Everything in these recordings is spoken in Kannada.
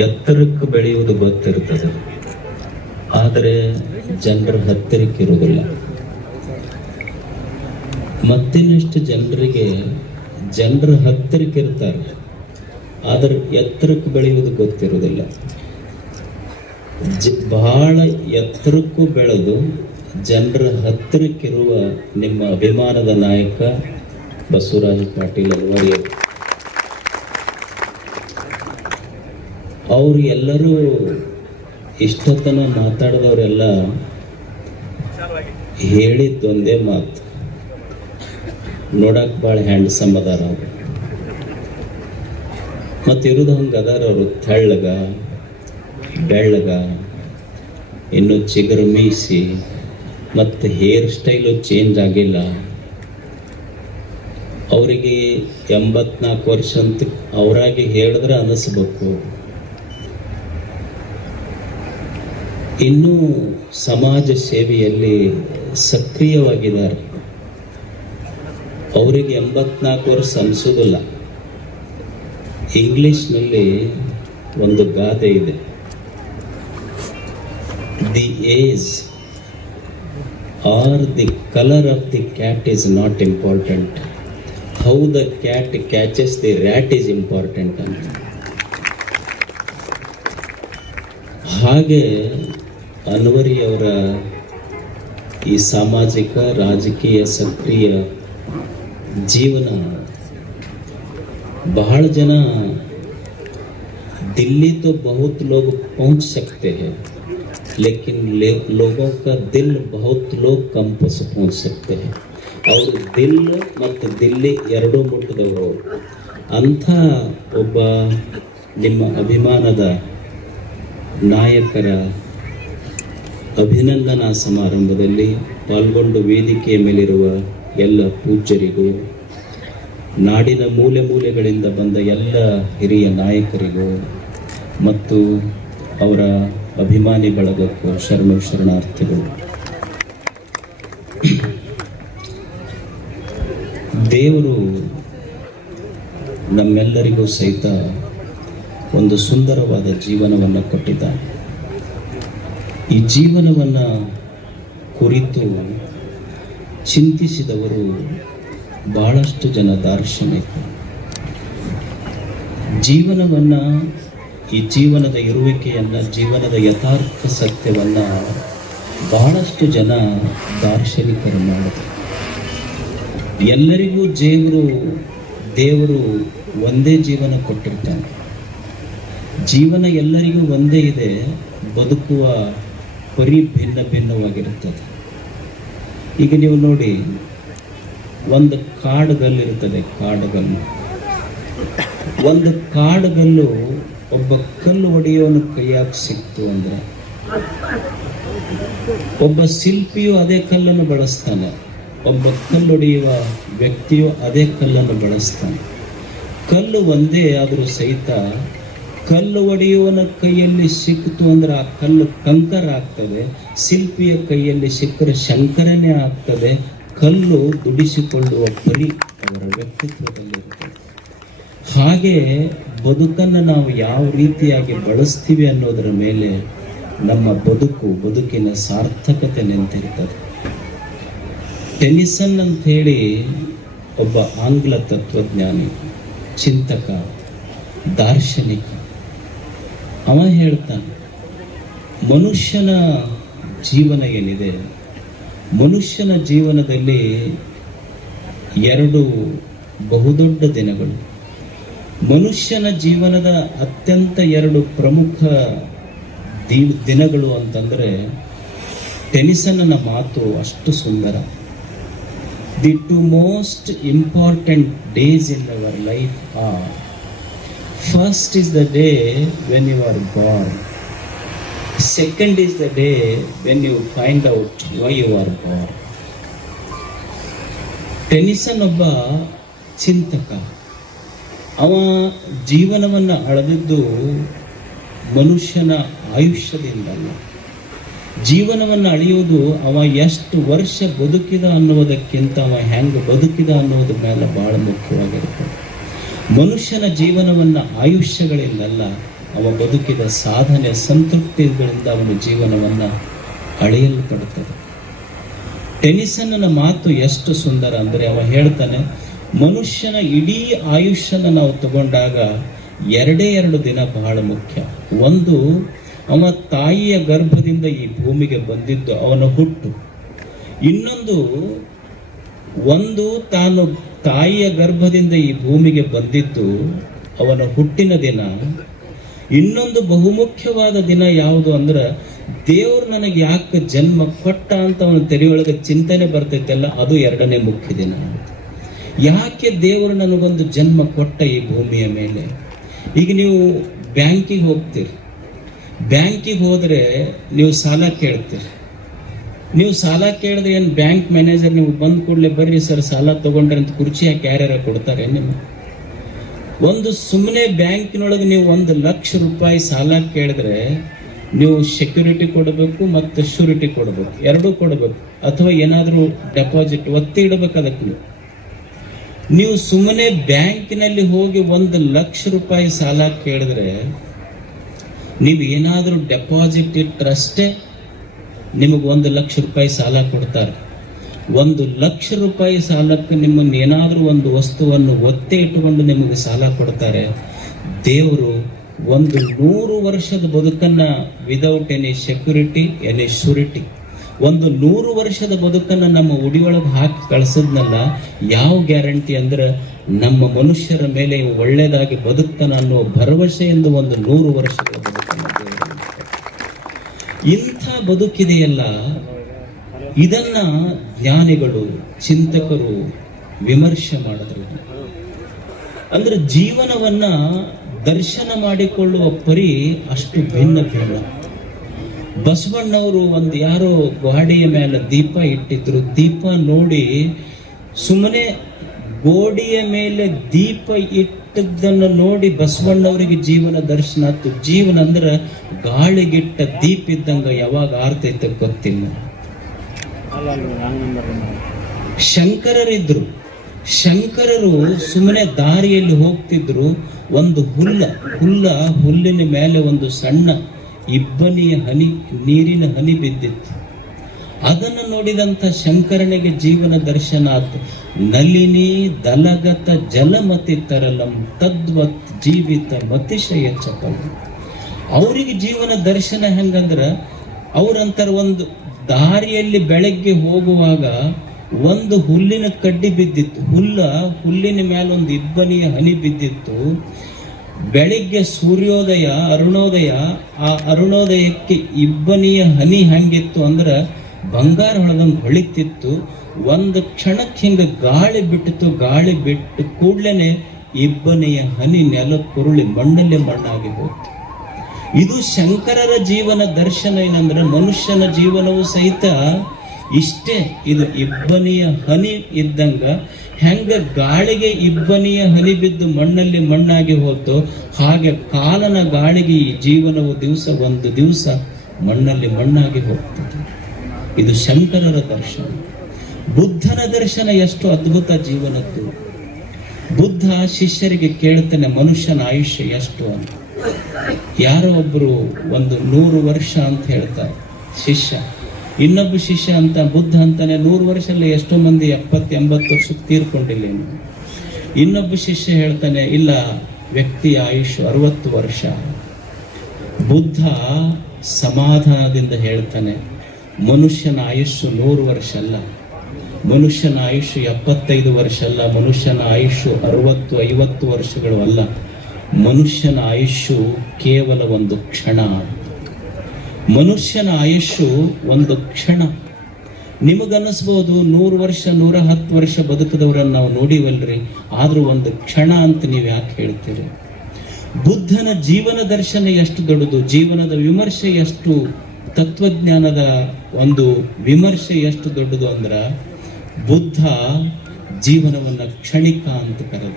ಎತ್ತರಕ್ಕೆ ಬೆಳೆಯುವುದು ಗೊತ್ತಿರ್ತದೆ, ಆದರೆ ಜನರ ಹತ್ತಿರಕ್ಕೆ ಇರುವುದಿಲ್ಲ. ಮತ್ತಿನ್ನಷ್ಟು ಜನರ ಹತ್ತಿರಕ್ಕೆ ಇರ್ತಾರೆ, ಆದರೆ ಎತ್ತರಕ್ಕೆ ಬೆಳೆಯುವುದು ಗೊತ್ತಿರುವುದಿಲ್ಲ. ಬಹಳ ಎತ್ತರಕ್ಕೂ ಬೆಳೆದು ಜನರ ಹತ್ತಿರಕ್ಕಿರುವ ನಿಮ್ಮ ಅಭಿಮಾನದ ನಾಯಕ ಬಸವರಾಜ ಪಾಟೀಲ್ ಅಲ್ವಾಡಿ ಅವರು ಎಲ್ಲರೂ ಇಷ್ಟೊತ್ತನ ಮಾತಾಡಿದವರೆಲ್ಲ ಹೇಳಿದ್ದೊಂದೇ ಮಾತು, ನೋಡಕ್ ಭಾಳ ಹ್ಯಾಂಡ್ಸಮ್ ಅದಾರ ಅವರು, ಮತ್ತಿರೋದು ಹಂಗೆ ಅದಾರ ಅವರು, ತೆಳ್ಳಗ ಬೆಳ್ಳಗ, ಇನ್ನು ಚಿಗುರು ಮೀಸಿ, ಮತ್ತು ಹೇರ್ ಸ್ಟೈಲು ಚೇಂಜ್ ಆಗಿಲ್ಲ. ಅವರಿಗೆ 84 ವರ್ಷ ಅಂತ ಅವರಾಗಿ ಹೇಳಿದ್ರೆ ಅನ್ನಿಸ್ಬೇಕು. ಇನ್ನೂ ಸಮಾಜ ಸೇವೆಯಲ್ಲಿ ಸಕ್ರಿಯವಾಗಿದ್ದಾರೆ. ಅವರಿಗೆ 84 ವರ್ಷ ಅನಿಸೋದಿಲ್ಲ. ಇಂಗ್ಲಿಷ್ನಲ್ಲಿ ಒಂದು ಗಾದೆ ಇದೆ, the age R the colour of the cat is not important, how the cat catches the rat is important ಅಂತ. ಹಾಗೆ ಅನ್ವರಿಯವರ ಈ ಸಾಮಾಜಿಕ ರಾಜಕೀಯ ಸಕ್ರಿಯ ಜೀವನ, ಬಹಳ ಜನ दिल्ली तो बहुत लोग पहुंच सकते हैं, लेकिन लोगों का दिल बहुत लोग कम पहुंच सकते हैं. ಅವರು ದಿಲ್ ಮತ್ತು ದಿಲ್ಲಿ ಎರಡೂ ಮುಟ್ಟದವರು. ಅಂಥ ಒಬ್ಬ ನಿಮ್ಮ ಅಭಿಮಾನದ ನಾಯಕರ ಅಭಿನಂದನಾ ಸಮಾರಂಭದಲ್ಲಿ ಪಾಲ್ಗೊಂಡು ವೇದಿಕೆಯ ಮೇಲಿರುವ ಎಲ್ಲ ಪೂಜ್ಯರಿಗೂ, ನಾಡಿನ ಮೂಲೆ ಮೂಲೆಗಳಿಂದ ಬಂದ ಎಲ್ಲ ಹಿರಿಯ ನಾಯಕರಿಗೂ ಮತ್ತು ಅವರ ಅಭಿಮಾನಿ ಬಳಗಕ್ಕೂ ಶರಣಾರ್ಥಿಗಳು. ದೇವರು ನಮ್ಮೆಲ್ಲರಿಗೂ ಸಹಿತ ಒಂದು ಸುಂದರವಾದ ಜೀವನವನ್ನು ಕೊಟ್ಟಿದ್ದಾನೆ. ಈ ಜೀವನವನ್ನು ಕುರಿತು ಚಿಂತಿಸಿದವರು ಬಹಳಷ್ಟು ಜನ ದಾರ್ಶನಿಕರು. ಜೀವನವನ್ನು, ಈ ಜೀವನದ ಇರುವಿಕೆಯನ್ನು, ಜೀವನದ ಯಥಾರ್ಥ ಸತ್ಯವನ್ನು ಬಹಳಷ್ಟು ಜನ ದಾರ್ಶನಿಕರು ಮಾಡಿದರು. ಎಲ್ಲರಿಗೂ ದೇವರು ಒಂದೇ ಜೀವನ ಕೊಟ್ಟಿರ್ತಾನೆ. ಜೀವನ ಎಲ್ಲರಿಗೂ ಒಂದೇ ಇದೆ, ಬದುಕುವ ಪರಿ ಭಿನ್ನ ಭಿನ್ನವಾಗಿರುತ್ತದೆ. ಈಗ ನೀವು ನೋಡಿ, ಒಂದು ಕಾಡುಗಲ್ಲಿರುತ್ತದೆ, ಒಂದು ಕಾಡುಗಲ್ಲು ಒಬ್ಬ ಕಲ್ಲು ಹೊಡೆಯೋನ ಕೈಯಾಗ ಸಿಕ್ತು ಅಂದ್ರೆ, ಒಬ್ಬ ಶಿಲ್ಪಿಯು ಅದೇ ಕಲ್ಲನ್ನು ಬಳಸ್ತಾನೆ, ಒಬ್ಬ ಕಲ್ಲು ಹೊಡೆಯುವ ವ್ಯಕ್ತಿಯು ಅದೇ ಕಲ್ಲನ್ನು ಬಳಸ್ತಾನೆ. ಕಲ್ಲು ಒಂದೇ ಆದರೂ ಸಹಿತ ಕಲ್ಲು ಹೊಡೆಯುವನ ಕೈಯಲ್ಲಿ ಸಿಕ್ತು ಅಂದ್ರೆ ಆ ಕಲ್ಲು ಕಂಕರ ಆಗ್ತದೆ, ಶಿಲ್ಪಿಯ ಕೈಯಲ್ಲಿ ಸಿಕ್ಕರೆ ಶಂಕರನೇ ಆಗ್ತದೆ. ಕಲ್ಲು ದುಡಿಸಿಕೊಳ್ಳುವ ಪರಿ ಅವರ ವ್ಯಕ್ತಿತ್ವದಲ್ಲಿರುತ್ತದೆ. ಹಾಗೆ ಬದುಕನ್ನು ನಾವು ಯಾವ ರೀತಿಯಾಗಿ ಬಳಸ್ತೀವಿ ಅನ್ನೋದರ ಮೇಲೆ ನಮ್ಮ ಬದುಕಿನ ಸಾರ್ಥಕತೆ ನಿಂತಿರ್ತದೆ. ಟೆನಿಸನ್ ಅಂತ ಹೇಳಿ ಒಬ್ಬ ಆಂಗ್ಲ ತತ್ವಜ್ಞಾನಿ, ಚಿಂತಕ, ದಾರ್ಶನಿಕ, ಅವ ಹೇಳ್ತಾನೆ, ಮನುಷ್ಯನ ಜೀವನ ಏನಿದೆ, ಮನುಷ್ಯನ ಜೀವನದಲ್ಲಿ 2 ಬಹುದೊಡ್ಡ ದಿನಗಳು. ಮನುಷ್ಯನ ಜೀವನದ ಅತ್ಯಂತ 2 ಪ್ರಮುಖ ದಿನಗಳು ಅಂತಂದರೆ, ಟೆನಿಸನ್ನ ಮಾತು ಅಷ್ಟು ಸುಂದರ. The 2 most important days in our life are, first is the day when you are born, second is the day when you find out why you are born. Tennyson ಒಬ್ಬ ಚಿಂತಕ. ಅವ ಜೀವನವನ್ನು ಅಳೆದಿದ್ದು ಮನುಷ್ಯನ ಆಯುಷ್ಯದಿಂದಲ್ಲ. ಜೀವನವನ್ನು ಅಳೆಯೋದು ಅವ ಎಷ್ಟು ವರ್ಷ ಬದುಕಿದ ಅನ್ನೋದಕ್ಕಿಂತ ಅವ ಹೆಂಗೆ ಬದುಕಿದ ಅನ್ನೋದ್ರ ಮೇಲೆ ಭಾಳ ಮುಖ್ಯವಾಗಿರ್ತದೆ. ಮನುಷ್ಯನ ಜೀವನವನ್ನು ಆಯುಷ್ಯಗಳಿಂದಲ್ಲ, ಅವ ಬದುಕಿದ ಸಾಧನೆ ಸಂತೃಪ್ತಿಗಳಿಂದ ಅವನ ಜೀವನವನ್ನು ಅಳೆಯಲ್ಪಡುತ್ತದೆ. ಟೆನಿಸನ್ನ ಮಾತು ಎಷ್ಟು ಸುಂದರ ಅಂದರೆ, ಅವ ಹೇಳ್ತಾನೆ, ಮನುಷ್ಯನ ಇಡೀ ಆಯುಷ್ಯನ ನಾವು ತಗೊಂಡಾಗ ಎರಡೇ 2 ದಿನ ಬಹಳ ಮುಖ್ಯ. ಒಂದು, ಅವ ತಾಯಿಯ ಗರ್ಭದಿಂದ ಈ ಭೂಮಿಗೆ ಬಂದಿದ್ದು ಅವನ ಹುಟ್ಟು. ಇನ್ನೊಂದು, ತಾನು ತಾಯಿಯ ಗರ್ಭದಿಂದ ಈ ಭೂಮಿಗೆ ಬಂದಿದ್ದು ಅವನ ಹುಟ್ಟಿನ ದಿನ. ಇನ್ನೊಂದು ಬಹುಮುಖ್ಯವಾದ ದಿನ ಯಾವುದು ಅಂದ್ರೆ, ದೇವ್ರು ನನಗೆ ಯಾಕೆ ಜನ್ಮ ಕೊಟ್ಟ ಅಂತ ಅವನ ತೆರೆಯೊಳಗೆ ಚಿಂತನೆ ಬರ್ತೈತಲ್ಲ, ಅದು 2ನೇ ಮುಖ್ಯ ದಿನ. ಯಾಕೆ ದೇವರು ನನಗೊಂದು ಜನ್ಮ ಕೊಟ್ಟ ಈ ಭೂಮಿಯ ಮೇಲೆ? ಈಗ ನೀವು ಬ್ಯಾಂಕಿಗೆ ಹೋಗ್ತೀರಿ, ಬ್ಯಾಂಕಿಗೆ ಹೋದರೆ ನೀವು ಸಾಲ ಕೇಳ್ತೀರಿ. ನೀವು ಸಾಲ ಕೇಳಿದ್ರೆ ಏನು ಬ್ಯಾಂಕ್ ಮ್ಯಾನೇಜರ್ ನೀವು ಬಂದ ಕೂಡಲೇ ಬರ್ರಿ ಸರ್ ಸಾಲ ತಗೊಂಡ್ರೆ ಅಂತ ಕುರ್ಚಿ ಹಾಕಿ ಯಾರ್ಯಾರ ಕೊಡ್ತಾರೆ ನಿಮಗೆ? ಒಂದು ಸುಮ್ಮನೆ ಬ್ಯಾಂಕಿನೊಳಗೆ ನೀವು 1 ಲಕ್ಷ ರೂಪಾಯಿ ಸಾಲ ಕೇಳಿದ್ರೆ ನೀವು ಸೆಕ್ಯೂರಿಟಿ ಕೊಡಬೇಕು ಮತ್ತು ಶ್ಯೂರಿಟಿ ಕೊಡಬೇಕು, ಎರಡೂ ಕೊಡಬೇಕು. ಅಥವಾ ಏನಾದರೂ ಡೆಪಾಸಿಟ್ ಒತ್ತಿ ಇಡಬೇಕು ಅದಕ್ಕೆ. ನೀವು ಸುಮ್ಮನೆ ಬ್ಯಾಂಕಿನಲ್ಲಿ ಹೋಗಿ 1 ಲಕ್ಷ ರೂಪಾಯಿ ಸಾಲ ಕೇಳಿದ್ರೆ ನೀವು ಏನಾದರೂ ಡೆಪಾಸಿಟ್ ಇಟ್ಟರಷ್ಟೇ ನಿಮಗೆ 1 ಲಕ್ಷ ರೂಪಾಯಿ ಸಾಲ ಕೊಡ್ತಾರೆ. 1 ಲಕ್ಷ ರೂಪಾಯಿ ಸಾಲಕ್ಕೆ ನಿಮ್ಮನ್ನು ಏನಾದರೂ ಒಂದು ವಸ್ತುವನ್ನು ಒತ್ತೆ ಇಟ್ಟುಕೊಂಡು ನಿಮಗೆ ಸಾಲ ಕೊಡ್ತಾರೆ. ದೇವರು 100 ವರ್ಷದ ಬದುಕನ್ನ without any security any surety, 100 ವರ್ಷದ ಬದುಕನ್ನು ನಮ್ಮ ಉಡಿಯೊಳಗೆ ಹಾಕಿ ಕಳಿಸಿದ್ನಲ್ಲ, ಯಾವ ಗ್ಯಾರಂಟಿ ಅಂದ್ರೆ ನಮ್ಮ ಮನುಷ್ಯರ ಮೇಲೆ ಒಳ್ಳೆಯದಾಗಿ ಬದುಕ್ತಾನ ಅನ್ನೋ ಭರವಸೆಯಿಂದ 100 ವರ್ಷಗಳ ಬದುಕನ್ನು ಇಂಥ ಬದುಕಿದೆಯಲ್ಲ, ಇದನ್ನ ಜ್ಞಾನಿಗಳು ಚಿಂತಕರು ವಿಮರ್ಶೆ ಮಾಡಿದ್ರು. ಅಂದ್ರೆ ಜೀವನವನ್ನ ದರ್ಶನ ಮಾಡಿಕೊಳ್ಳುವ ಪರಿ ಅಷ್ಟು ಭಿನ್ನ ಭಿನ್ನ. ಬಸವಣ್ಣವರು ಯಾರೋ ಗೋಡೆಯ ಮೇಲೆ ದೀಪ ಇಟ್ಟಿದ್ರು. ದೀಪ ನೋಡಿ ಸುಮ್ಮನೆ ಗೋಡೆಯ ಮೇಲೆ ದೀಪ ಇಟ್ಟದ್ದನ್ನು ನೋಡಿ ಬಸವಣ್ಣವರಿಗೆ ಜೀವನ ದರ್ಶನ ಆಯ್ತು. ಜೀವನ ಅಂದ್ರೆ ಗಾಳಿಗಿಟ್ಟ ದೀಪ ಇದ್ದಂಗ ಯಾವಾಗ ಆರ್ತೈತೆ ಗೊತ್ತಿಲ್ಲ. ಶಂಕರರಿದ್ರು. ಶಂಕರರು ಸುಮ್ಮನೆ ದಾರಿಯಲ್ಲಿ ಹೋಗ್ತಿದ್ರು. ಒಂದು ಹುಲ್ಲಿನ ಮೇಲೆ ಒಂದು ಸಣ್ಣ ಇಬ್ಬನಿಯ ನೀರಿನ ಹನಿ ಬಿದ್ದಿತ್ತು. ಅದನ್ನು ನೋಡಿದಂಥ ಶಂಕರನಿಗೆ ಜೀವನ ದರ್ಶನ ಆಯ್ತು. ನಲಿನಿ ದಲಗತ ಜಲಮತಿ ತರಲಂ ತದ್ವತ್ ಜೀವಿತ ಮತಿಶಯ ಚಪಲ. ಅವರಿಗೆ ಜೀವನ ದರ್ಶನ ಹೆಂಗಂದ್ರ, ಅವರಂತರ ಒಂದು ದಾರಿಯಲ್ಲಿ ಬೆಳಗ್ಗೆ ಹೋಗುವಾಗ ಒಂದು ಹುಲ್ಲಿನ ಕಡ್ಡಿ ಬಿದ್ದಿತ್ತು. ಹುಲ್ಲಿನ ಮೇಲೆ ಒಂದು ಇಬ್ಬನಿಯ ಹನಿ ಬಿದ್ದಿತ್ತು. ಬೆಳಿಗ್ಗೆ ಸೂರ್ಯೋದಯ ಆ ಅರುಣೋದಯಕ್ಕೆ ಇಬ್ಬನಿಯ ಹನಿ ಹಂಗಿತ್ತು ಅಂದ್ರೆ ಬಂಗಾರ ಹೊಳೆದಂಗೆ ಹೊಳಿತಿತ್ತು. ಒಂದು ಕ್ಷಣಕ್ಕೆ ಹಿಂಗೆ ಗಾಳಿ ಬಿಟ್ಟು ಕೂಡ್ಲೇನೆ ಇಬ್ಬನಿಯ ಹನಿ ನೆಲಕ್ಕುರುಳಿ ಮಣ್ಣಲ್ಲೇ ಮಣ್ಣಾಗಿ ಹೋಗ್ತು. ಇದು ಶಂಕರರ ಜೀವನ ದರ್ಶನ. ಏನಂದ್ರೆ ಮನುಷ್ಯನ ಜೀವನವು ಸಹಿತ ಇಷ್ಟೇ. ಇದು ಇಬ್ಬನಿಯ ಹನಿ ಇದ್ದಂಗ ಹೆಂಗ ಗಾಳಿಗೆ ಇಬ್ಬನಿಯ ಹನಿ ಬಿದ್ದು ಮಣ್ಣಲ್ಲಿ ಮಣ್ಣಾಗಿ ಹೋಗ್ತೋ, ಹಾಗೆ ಕಾಲನ ಗಾಳಿಗೆ ಈ ಜೀವನವು ಒಂದು ದಿವಸ ಮಣ್ಣಲ್ಲಿ ಮಣ್ಣಾಗಿ ಹೋಗ್ತದೆ. ಇದು ಶಂಕರರ ದರ್ಶನ. ಬುದ್ಧನ ದರ್ಶನ ಎಷ್ಟು ಅದ್ಭುತ ಜೀವನದ್ದು. ಬುದ್ಧ ಶಿಷ್ಯರಿಗೆ ಕೇಳ್ತಾನೆ, ಮನುಷ್ಯನ ಆಯುಷ್ಯ ಎಷ್ಟು ಅಂತ. ಯಾರೋ ಒಬ್ರು 100 ವರ್ಷ ಅಂತ ಹೇಳ್ತಾರೆ ಶಿಷ್ಯ. ಇನ್ನೊಬ್ಬ ಶಿಷ್ಯ ಅಂತ ಬುದ್ಧ ಅಂತಾನೆ 100 ವರ್ಷದಲ್ಲಿ ಎಷ್ಟೋ ಮಂದಿ 70-80 ವರ್ಷಕ್ಕೆ ತೀರ್ಕೊಂಡಿಲ್ಲ. ಇನ್ನೊಬ್ಬ ಶಿಷ್ಯ ಹೇಳ್ತಾನೆ, ಇಲ್ಲ, ವ್ಯಕ್ತಿಯ ಆಯುಷ್ಯ 60 ವರ್ಷ. ಬುದ್ಧ ಸಮಾಧಾನದಿಂದ ಹೇಳ್ತಾನೆ, ಮನುಷ್ಯನ ಆಯುಷ್ಯ 100 ವರ್ಷ ಅಲ್ಲ, ಮನುಷ್ಯನ ಆಯುಷ್ಯ 75 ವರ್ಷ ಅಲ್ಲ, ಮನುಷ್ಯನ ಆಯುಷ್ಯ 60-50 ವರ್ಷಗಳು ಅಲ್ಲ. ಮನುಷ್ಯನ ಆಯುಷ್ಯು ಕೇವಲ ಒಂದು ಕ್ಷಣ. ಮನುಷ್ಯನ ಆಯುಷ್ಯು ಒಂದು ಕ್ಷಣ. ನಿಮಗನ್ನಿಸ್ಬೋದು 100 ವರ್ಷ 110 ವರ್ಷ ಬದುಕಿದವರನ್ನು ನಾವು ನೋಡಿವಲ್ರಿ, ಆದ್ರೂ ಒಂದು ಕ್ಷಣ ಅಂತ ನೀವು ಯಾಕೆ ಹೇಳ್ತೀರಿ? ಬುದ್ಧನ ಜೀವನ ದರ್ಶನ ಎಷ್ಟು ದೊಡ್ಡದು, ಜೀವನದ ವಿಮರ್ಶೆ ಎಷ್ಟು, ತತ್ವಜ್ಞಾನದ ಒಂದು ವಿಮರ್ಶೆ ಎಷ್ಟು ದೊಡ್ಡದು ಅಂದ್ರ, ಬುದ್ಧ ಜೀವನವನ್ನ ಕ್ಷಣಿಕ ಅಂತ ಕರೆದ.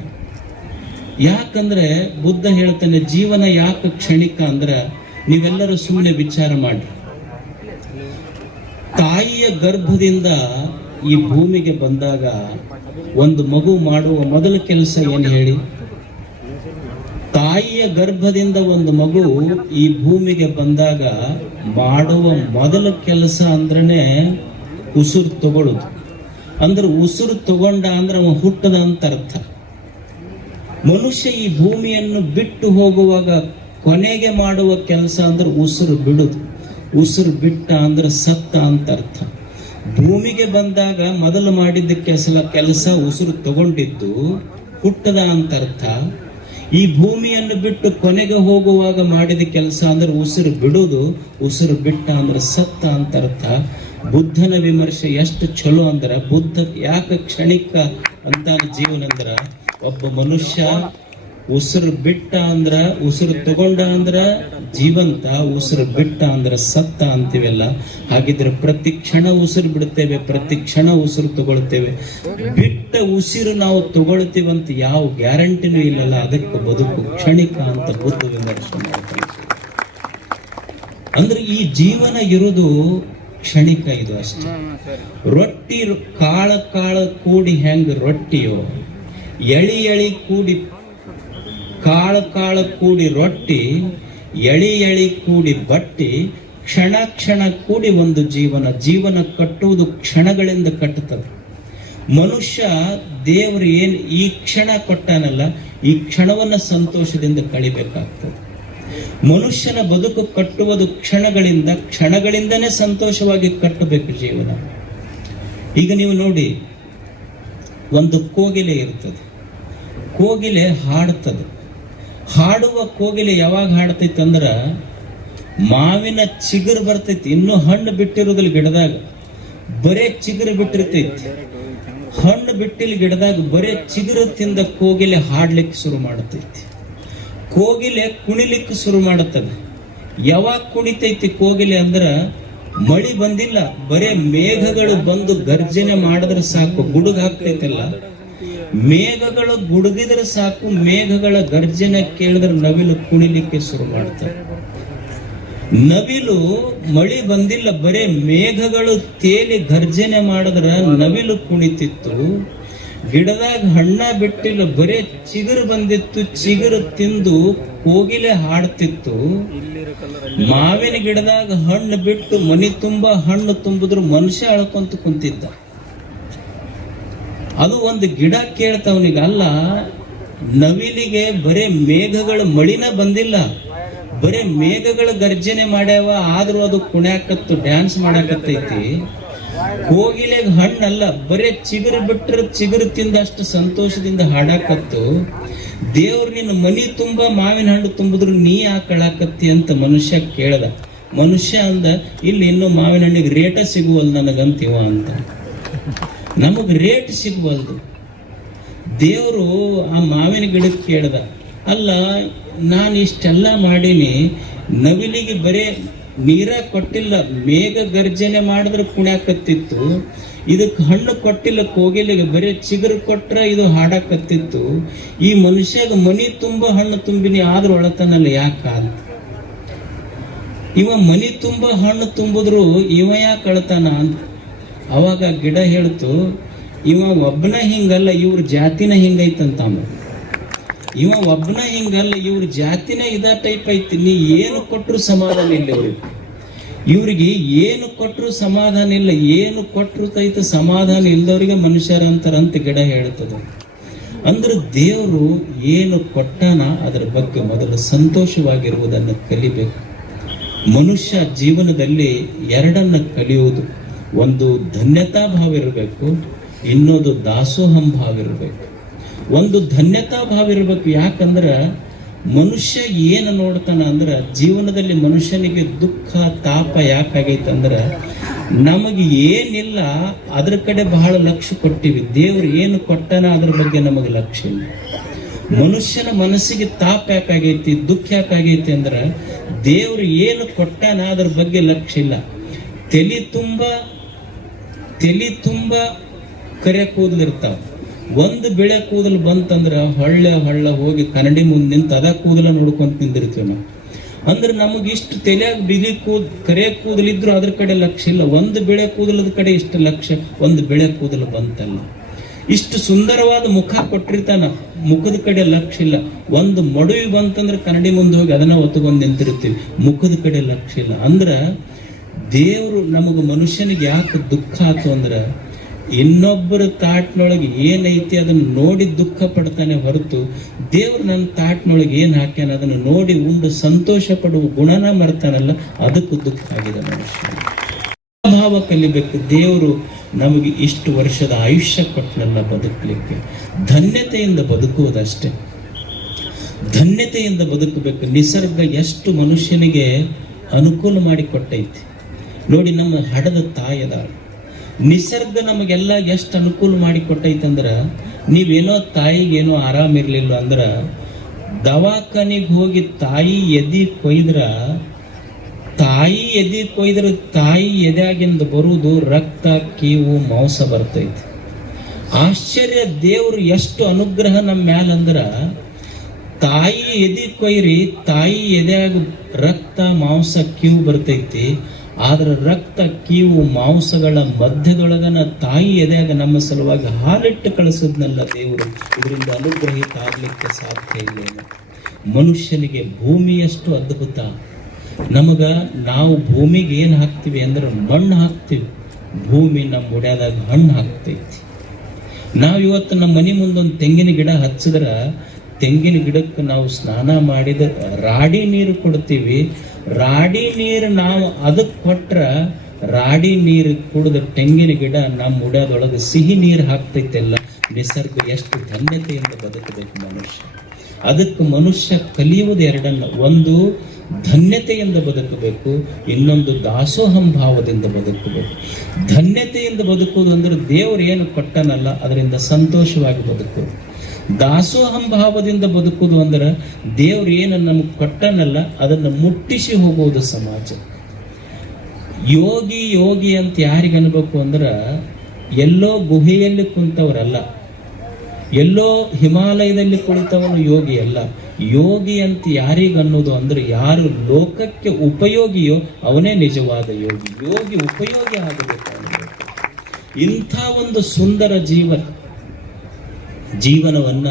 ಯಾಕಂದ್ರೆ ಬುದ್ಧ ಹೇಳ್ತಾನೆ, ಜೀವನ ಯಾಕೆ ಕ್ಷಣಿಕ ಅಂದ್ರೆ, ನೀವೆಲ್ಲರೂ ಸುಮ್ಮನೆ ವಿಚಾರ ಮಾಡ್ರಿ. ತಾಯಿಯ ಗರ್ಭದಿಂದ ಈ ಭೂಮಿಗೆ ಬಂದಾಗ ಒಂದು ಮಗು ಮಾಡುವ ಮೊದಲ ಕೆಲಸ ಏನು ಹೇಳಿ? ತಾಯಿಯ ಗರ್ಭದಿಂದ ಒಂದು ಮಗು ಈ ಭೂಮಿಗೆ ಬಂದಾಗ ಮಾಡುವ ಮೊದಲ ಕೆಲಸ ಅಂದ್ರನೇ ಉಸಿರು ತಗೊಳ್ಳೋದು. ಅಂದ್ರೆ ಉಸಿರು ತಗೊಂಡ ಅಂದ್ರೆ ಅವ ಹುಟ್ಟದ ಅಂತ ಅರ್ಥ. ಮನುಷ್ಯ ಈ ಭೂಮಿಯನ್ನು ಬಿಟ್ಟು ಹೋಗುವಾಗ ಕೊನೆಗೆ ಮಾಡುವ ಕೆಲಸ ಅಂದ್ರೆ ಉಸಿರು ಬಿಡುದು. ಉಸಿರು ಬಿಟ್ಟ ಅಂದ್ರೆ ಸತ್ತ ಅಂತ ಅರ್ಥ. ಭೂಮಿಗೆ ಬಂದಾಗ ಮೊದಲು ಮಾಡಿದ್ದ ಕೆಲಸ ಉಸಿರು ತಗೊಂಡಿದ್ದು ಹುಟ್ಟದ ಅಂತ ಅರ್ಥ. ಈ ಭೂಮಿಯನ್ನು ಬಿಟ್ಟು ಕೊನೆಗೆ ಹೋಗುವಾಗ ಮಾಡಿದ ಕೆಲಸ ಅಂದ್ರೆ ಉಸಿರು ಬಿಡುವುದು. ಉಸಿರು ಬಿಟ್ಟ ಅಂದ್ರೆ ಸತ್ತ ಅಂತ ಅರ್ಥ. ಬುದ್ಧನ ವಿಮರ್ಶೆ ಎಷ್ಟು ಚಲೋ ಅಂದ್ರ, ಬುದ್ಧ ಯಾಕೆ ಕ್ಷಣಿಕ ಅಂತಾನ ಜೀವನ ಅಂದ್ರ, ಒಬ್ಬ ಮನುಷ್ಯ ಉಸಿರು ಬಿಟ್ಟ ಅಂದ್ರ, ಉಸಿರು ತಗೊಂಡ ಅಂದ್ರ ಜೀವಂತ, ಉಸಿರು ಬಿಟ್ಟ ಅಂದ್ರ ಸತ್ತ ಅಂತೀವಲ್ಲ. ಹಾಗಿದ್ರೆ ಪ್ರತಿ ಕ್ಷಣ ಉಸಿರು ಬಿಡುತ್ತೇವೆ, ಪ್ರತಿ ಕ್ಷಣ ಉಸಿರು ತಗೊಳ್ತೇವೆ. ಬಿಟ್ಟ ಉಸಿರು ನಾವು ತಗೊಳ್ತೀವಂತ ಯಾವ ಗ್ಯಾರಂಟಿನೂ ಇಲ್ಲಲ್ಲ. ಅದಕ್ಕೆ ಬದುಕು ಕ್ಷಣಿಕ ಅಂತ ಬುದ್ಧ ವಿಮರ್ಶೆ ಮಾಡ್ತಾರೆ. ಅಂದ್ರೆ ಈ ಜೀವನ ಇರುವುದು ಕ್ಷಣಿಕ, ಇದು ಅಷ್ಟೇ. ರೊಟ್ಟಿ ಕಾಳ ಕೂಡಿ ಹೆಂಗ್ ರೊಟ್ಟಿಯೋ, ಎಳಿ ಕೂಡಿ ಕಾಳ ಕೂಡಿ ರೊಟ್ಟಿ, ಎಳಿ ಕೂಡಿ ಬಟ್ಟಿ, ಕ್ಷಣ ಕೂಡಿ ಒಂದು ಜೀವನ ಕಟ್ಟುವುದು ಕ್ಷಣಗಳಿಂದ ಕಟ್ಟುತ್ತದೆ. ಮನುಷ್ಯ ದೇವರು ಏನ್ ಈ ಕ್ಷಣ ಕೊಟ್ಟಾನಲ್ಲ, ಈ ಕ್ಷಣವನ್ನ ಸಂತೋಷದಿಂದ ಕಳಿಬೇಕಾಗ್ತದೆ. ಮನುಷ್ಯನ ಬದುಕು ಕಟ್ಟುವುದು ಕ್ಷಣಗಳಿಂದನೇ ಸಂತೋಷವಾಗಿ ಕಟ್ಟಬೇಕು ಜೀವನ. ಈಗ ನೀವು ನೋಡಿ, ಒಂದು ಕೋಗಿಲೆ ಇರ್ತದೆ, ಕೋಗಿಲೆ ಹಾಡ್ತದೆ. ಹಾಡುವ ಕೋಗಿಲೆ ಯಾವಾಗ ಹಾಡ್ತೈತಿ ಅಂದ್ರ, ಮಾವಿನ ಚಿಗುರು ಬರ್ತೈತಿ, ಇನ್ನೂ ಹಣ್ಣು ಬಿಟ್ಟಿರೋದಿಲ್ಲ ಗಿಡದಾಗ, ಬರೇ ಚಿಗುರು ಬಿಟ್ಟಿರ್ತೈತಿ. ಹಣ್ಣು ಬಿಟ್ಟಿಲ್ಲ ಗಿಡದಾಗ, ಬರೇ ಚಿಗುರು ತಿಂದ ಕೋಗಿಲೆ ಹಾಡ್ಲಿಕ್ಕೆ ಶುರು ಮಾಡತೈತಿ. ಕೋಗಿಲೆ ಕುಣಿಲಿಕ್ಕೆ ಶುರು ಮಾಡುತ್ತದೆ. ಯಾವಾಗ ಕುಣಿತೈತಿ ಕೋಗಿಲೆ ಅಂದ್ರ, ಮಳಿ ಬಂದಿಲ್ಲ, ಬರೇ ಮೇಘಗಳು ಬಂದು ಗರ್ಜನೆ ಮಾಡಿದ್ರೆ ಸಾಕು, ಗುಡುಗು ಹಾಕ್ತೈತಲ್ಲ, ಮೇಘಗಳು ಗುಡುಗಿದ್ರೆ ಸಾಕು, ಮೇಘಗಳ ಗರ್ಜನೆ ಕೇಳಿದ್ರೆ ನವಿಲು ಕುಣಿಲಿಕ್ಕೆ ಶುರು ಮಾಡ್ತಾರೆ. ನವಿಲು ಮಳಿ ಬಂದಿಲ್ಲ, ಬರೇ ಮೇಘಗಳು ತೇಲಿ ಗರ್ಜನೆ ಮಾಡಿದ್ರ ನವಿಲು ಕುಣಿತಿತ್ತು. ಗಿಡದಾಗ ಹಣ್ಣ ಬಿಟ್ಟಿಲ್ಲ, ಬರೇ ಚಿಗುರು ಬಂದಿತ್ತು, ಚಿಗುರು ತಿಂದು ಕೋಗಿಲೆ ಹಾಡ್ತಿತ್ತು. ಮಾವಿನ ಗಿಡದಾಗ ಹಣ್ಣು ಬಿಟ್ಟು ಮನಿ ತುಂಬಾ ಹಣ್ಣು ತುಂಬಿದ್ರು ಮನುಷ್ಯ ಅಳ್ಕೊಂತ ಕುಂತಿದ್ದ. ಅದು ಒಂದು ಗಿಡ ಕೇಳ್ತವನಿಗೆ ಅಲ್ಲ, ನವಿಲಿಗೆ ಬರೇ ಮೇಘಗಳು, ಮಳಿನ ಬಂದಿಲ್ಲ, ಬರೇ ಮೇಘಗಳು ಗರ್ಜನೆ ಮಾಡ್ಯಾವ, ಆದ್ರೂ ಅದು ಕುಣ್ಯಾಕತ್ತು, ಡ್ಯಾನ್ಸ್ ಮಾಡಾಕತ್ತೈತಿ. ಕೋಗಿಲೆಗೆ ಹಣ್ಣಲ್ಲ, ಬರೇ ಚಿಗುರು ಬಿಟ್ಟರೆ ಚಿಗುರು ತಿಂದಷ್ಟು ಸಂತೋಷದಿಂದ ಹಾಡಾಕತ್ತು. ದೇವ್ರು ನಿನ್ನ ಮನಿ ತುಂಬಾ ಮಾವಿನ ಹಣ್ಣು ತುಂಬಿದ್ರು ನೀ ಯಾಕಳಾಕತ್ತಿ ಅಂತ ಮನುಷ್ಯ ಕೇಳ್ದ. ಮನುಷ್ಯ ಅಂದ, ಇಲ್ಲಿ ಇನ್ನು ಮಾವಿನ ಹಣ್ಣಿಗೆ ರೇಟ ಸಿಗುವಲ್ ನನಗಂತೀವ ಅಂತ. ನಮಗ್ ರೇಟ್ ಸಿಗುವಲ್ದು. ದೇವರು ಆ ಮಾವಿನ ಗಿಡಕ್ಕೆ ಕೇಳ್ದ, ಅಲ್ಲ ನಾನು ಇಷ್ಟೆಲ್ಲ ಮಾಡೀನಿ, ನವಿಲಿಗೆ ಬರೇ ನೀರ ಕೊಟ್ಟಿಲ್ಲ, ಮೇಘ ಗರ್ಜನೆ ಮಾಡಿದ್ರೆ ಕುಣ್ಯಾಕತ್ತಿತ್ತು, ಇದಕ್ಕೆ ಹಣ್ಣು ಕೊಟ್ಟಿಲ್ಲ ಕೋಗಿಲಿಗೆ, ಬರೇ ಚಿಗುರು ಕೊಟ್ರ ಇದು ಹಾಡಾಕತ್ತಿತ್ತು. ಈ ಮನುಷ್ಯಾಗ ಮನಿ ತುಂಬಾ ಹಣ್ಣು ತುಂಬಿನಿ, ಆದ್ರೂ ಒಳತನಲ್ಲ ಯಾಕ ಅಂತ. ಇವ ಮನಿ ತುಂಬಾ ಹಣ್ಣು ತುಂಬಿದ್ರು ಇವ ಯಾಕೆ ಅಳತಾನ ಅಂತ. ಅವಾಗ ಗಿಡ ಹೇಳ್ತು, ಇವ ಒಬ್ಬನ ಹಿಂಗಲ್ಲ, ಇವ್ರ ಜಾತಿನ ಹಿಂಗೈತಂತ. ಇವ ಒಬ್ಬನ ಹಿಂಗಲ್ಲ, ಇವ್ರ ಜಾತಿನ ಇದ ಟೈಪ್ ಐತಿ. ನೀ ಏನು ಕೊಟ್ಟರು ಸಮಾಧಾನ ಇಲ್ಲ ಇವ್ರಿಗೆ ಏನು ಕೊಟ್ಟರು ಸಮಾಧಾನ ಇಲ್ಲ, ಏನು ಕೊಟ್ಟರು ತೈತ ಸಮಾಧಾನ ಇಲ್ದವ್ರಿಗೆ ಮನುಷ್ಯರ ಅಂತಾರಂತ ಗಿಡ ಹೇಳ್ತದೆ. ಅಂದ್ರೆ ದೇವರು ಏನು ಕೊಟ್ಟಾನ ಅದರ ಬಗ್ಗೆ ಮೊದಲು ಸಂತೋಷವಾಗಿರುವುದನ್ನು ಕಲಿಬೇಕು. ಮನುಷ್ಯ ಜೀವನದಲ್ಲಿ ಎರಡನ್ನ ಕಲಿಯುವುದು, ಒಂದು ಧನ್ಯತಾ ಭಾವ ಇರಬೇಕು, ಇನ್ನೊಂದು ದಾಸೋಹಂ ಭಾವ ಇರಬೇಕು. ಒಂದು ಧನ್ಯತಾ ಭಾವ ಇರಬೇಕು. ಯಾಕಂದ್ರ ಮನುಷ್ಯ ಏನು ನೋಡ್ತಾನ ಅಂದ್ರ, ಜೀವನದಲ್ಲಿ ಮನುಷ್ಯನಿಗೆ ದುಃಖ ತಾಪ ಯಾಕಾಗೈತಂದ್ರ, ನಮಗೆ ಏನಿಲ್ಲ ಅದ್ರ ಕಡೆ ಬಹಳ ಲಕ್ಷ್ಯ ಕೊಟ್ಟಿವಿ. ದೇವ್ರು ಏನು ಕೊಟ್ಟಾನ ಅದ್ರ ಬಗ್ಗೆ ನಮಗೆ ಲಕ್ಷ್ಯ ಇಲ್ಲ. ಮನುಷ್ಯನ ಮನಸ್ಸಿಗೆ ತಾಪ ಯಾಕಾಗೈತಿ, ದುಃಖ ಯಾಕಾಗೈತಿ ಅಂದ್ರ, ದೇವ್ರು ಏನು ಕೊಟ್ಟಾನ ಅದ್ರ ಬಗ್ಗೆ ಲಕ್ಷ್ಯ ಇಲ್ಲ. ತಲಿ ತುಂಬ ಕರೆ ಕೂದಲಿರ್ತಾವ. ಒಂದು ಬೆಳೆ ಕೂದಲು ಬಂತಂದ್ರ ಹೊಳ್ಳ ಹೋಗಿ ಕನ್ನಡಿ ಮುಂದೆ ನಿಂತು ಅದ ಕೂದಲ ನೋಡ್ಕೊಂತ ನಿಂದಿರ್ತೀವಿ ನಾವು. ಅಂದ್ರೆ ನಮಗಿಷ್ಟು ತಲೆಯಾಗ ಬಿಳಿ ಕರೆ ಕೂದಲಿದ್ರು ಅದ್ರ ಕಡೆ ಲಕ್ಷ್ಯ ಇಲ್ಲ. ಒಂದು ಬೆಳೆ ಕೂದಲದ ಕಡೆ ಇಷ್ಟು ಲಕ್ಷ್ಯ, ಒಂದು ಬೆಳೆ ಕೂದಲು ಬಂತಲ್ಲ. ಇಷ್ಟು ಸುಂದರವಾದ ಮುಖ ಕೊಟ್ಟಿರ್ತಾನ, ಮುಖದ ಕಡೆ ಲಕ್ಷ್ಯ ಇಲ್ಲ. ಒಂದು ಮಡುವಿ ಬಂತಂದ್ರೆ ಕನ್ನಡಿ ಮುಂದೆ ಹೋಗಿ ಅದನ್ನ ಒತ್ತುಕೊಂಡು ನಿಂತಿರ್ತೀವಿ, ಮುಖದ ಕಡೆ ಲಕ್ಷ್ಯ ಇಲ್ಲ. ಅಂದ್ರ ದೇವರು ನಮಗ ಮನುಷ್ಯನಿಗೆ ಯಾಕೆ ದುಃಖ ಆತು ಅಂದ್ರ ಇನ್ನೊಬ್ಬರ ತಾಟ್ನೊಳಗೆ ಏನೈತಿ ಅದನ್ನ ನೋಡಿ ದುಃಖ ಪಡ್ತಾನೆ ಹೊರತು ದೇವ್ರು ನನ್ನ ತಾಟ್ನೊಳಗೆ ಏನ್ ಹಾಕ್ಯಾನ ಅದನ್ನು ನೋಡಿ ಉಂಡು ಸಂತೋಷ ಪಡುವ ಗುಣನ ಮರ್ತಾನಲ್ಲ, ಅದಕ್ಕೂ ದುಃಖ ಆಗಿದೆ ಮನುಷ್ಯ. ಭಾವ ಕಲಿಬೇಕು. ದೇವರು ನಮಗೆ ಇಷ್ಟು ವರ್ಷದ ಆಯುಷ್ಯ ಕೊಟ್ಟನಲ್ಲ ಬದುಕಲಿಕ್ಕೆ, ಧನ್ಯತೆಯಿಂದ ಬದುಕುವುದಷ್ಟೇ, ಧನ್ಯತೆಯಿಂದ ಬದುಕಬೇಕು. ನಿಸರ್ಗ ಎಷ್ಟು ಮನುಷ್ಯನಿಗೆ ಅನುಕೂಲ ಮಾಡಿ ಕೊಟ್ಟೈತಿ ನೋಡಿ. ನಮ್ಮ ಹಡದ ತಾಯದಾಳ ನಿಸರ್ಗ ನಮಗೆಲ್ಲ ಎಷ್ಟು ಅನುಕೂಲ ಮಾಡಿ ಕೊಟ್ಟೈತಂದ್ರ, ನೀವೇನೋ ತಾಯಿಗೇನೋ ಆರಾಮಿರ್ಲಿಲ್ಲ ಅಂದ್ರ ದವಾಖಾನಿಗೆ ಹೋಗಿ ತಾಯಿ ಎದಿ ಕೊಯ್ದ್ರ ತಾಯಿ ಎದೆಯಾಗಿಂದ ಬರುವುದು ರಕ್ತ, ಕೀವು, ಮಾಂಸ ಬರ್ತೈತಿ. ಆಶ್ಚರ್ಯ, ದೇವರು ಎಷ್ಟು ಅನುಗ್ರಹ ನಮ್ಮ ಮ್ಯಾಲಂದ್ರ ತಾಯಿ ಎದಿ ಕೊಯ್ರಿ ತಾಯಿ ಎದೆಯಾಗ ರಕ್ತ, ಮಾಂಸ, ಕೀವು ಬರ್ತೈತಿ. ಆದ್ರ ರಕ್ತ, ಕೀವು, ಮಾಂಸಗಳ ಮಧ್ಯದೊಳಗನ ತಾಯಿ ಎದೆಯಾಗ ನಮ್ಮ ಸಲುವಾಗಿ ಹಾಲಿಟ್ಟು ಕಳಿಸಿದ್ನಲ್ಲ ದೇವರು. ಇದರಿಂದ ಅನುಗ್ರಹಿತ ಆಗ್ಲಿಕ್ಕೆ ಸಾಧ್ಯ ಇಲ್ಲ. ಮನುಷ್ಯನಿಗೆ ಭೂಮಿಯಷ್ಟು ಅದ್ಭುತ. ನಾವು ಭೂಮಿಗೆ ಏನ್ ಹಾಕ್ತಿವಿ ಅಂದ್ರೆ ಮಣ್ಣು ಹಾಕ್ತಿವಿ, ಭೂಮಿ ನಮ್ಮ ಮುಡ್ಯಾದಾಗ ಹಣ್ಣು ಹಾಕ್ತೈತಿ. ನಾವು ಇವತ್ತು ನಮ್ಮ ಮನೆ ಮುಂದೊಂದು ತೆಂಗಿನ ಗಿಡ ಹಚ್ಚಿದ್ರ ತೆಂಗಿನ ಗಿಡಕ್ಕೆ ನಾವು ಸ್ನಾನ ಮಾಡಿದ ರಾಡಿ ನೀರು ಕೊಡ್ತೀವಿ. ರಾಡಿ ನೀರು ನಾವು ಅದಕ್ಕೆ ಕೊಟ್ರ ರಾಡಿ ನೀರು ಕುಡಿದ ತೆಂಗಿನ ಗಿಡ ನಮ್ಮ ಮುಡ್ಯಾದೊಳಗೆ ಸಿಹಿ ನೀರು ಹಾಕ್ತೈತೆಲ್ಲ. ನಿಸರ್ಗ ಎಷ್ಟು ಧನ್ಯತೆಯಿಂದ ಬದುಕಬೇಕು ಮನುಷ್ಯ. ಅದಕ್ಕೆ ಮನುಷ್ಯ ಕಲಿಯುವುದು ಎರಡನ್ನ, ಒಂದು ಧನ್ಯತೆಯಿಂದ ಬದುಕಬೇಕು, ಇನ್ನೊಂದು ದಾಸೋಹಂ ಭಾವದಿಂದ ಬದುಕಬೇಕು. ಧನ್ಯತೆಯಿಂದ ಬದುಕುವುದು ಅಂದ್ರೆ ದೇವರು ಏನು ಕೊಟ್ಟನಲ್ಲ ಅದರಿಂದ ಸಂತೋಷವಾಗಿ ಬದುಕುವುದು. ದಾಸೋಹಂ ಭಾವದಿಂದ ಬದುಕುವುದು ಅಂದ್ರೆ ದೇವ್ರು ಏನು ನಮಗೆ ಕೊಟ್ಟನಲ್ಲ ಅದನ್ನು ಮುಟ್ಟಿಸಿ ಹೋಗುವುದು ಸಮಾಜ. ಯೋಗಿ ಅಂತ ಯಾರಿಗೆ ಅನ್ಬೇಕು ಅಂದ್ರ ಎಲ್ಲೋ ಗುಹೆಯಲ್ಲಿ ಕುಂತವರಲ್ಲ, ಎಲ್ಲೋ ಹಿಮಾಲಯದಲ್ಲಿ ಕುಳಿತವನು ಯೋಗಿ ಅಲ್ಲ. ಯೋಗಿ ಅಂತ ಯಾರಿಗನ್ನೋದು ಅಂದ್ರೆ ಯಾರು ಲೋಕಕ್ಕೆ ಉಪಯೋಗಿಯೋ ಅವನೇ ನಿಜವಾದ ಯೋಗಿ. ಯೋಗಿ ಉಪಯೋಗಿ ಆಗಬೇಕು. ಇಂಥ ಒಂದು ಸುಂದರ ಜೀವನವನ್ನ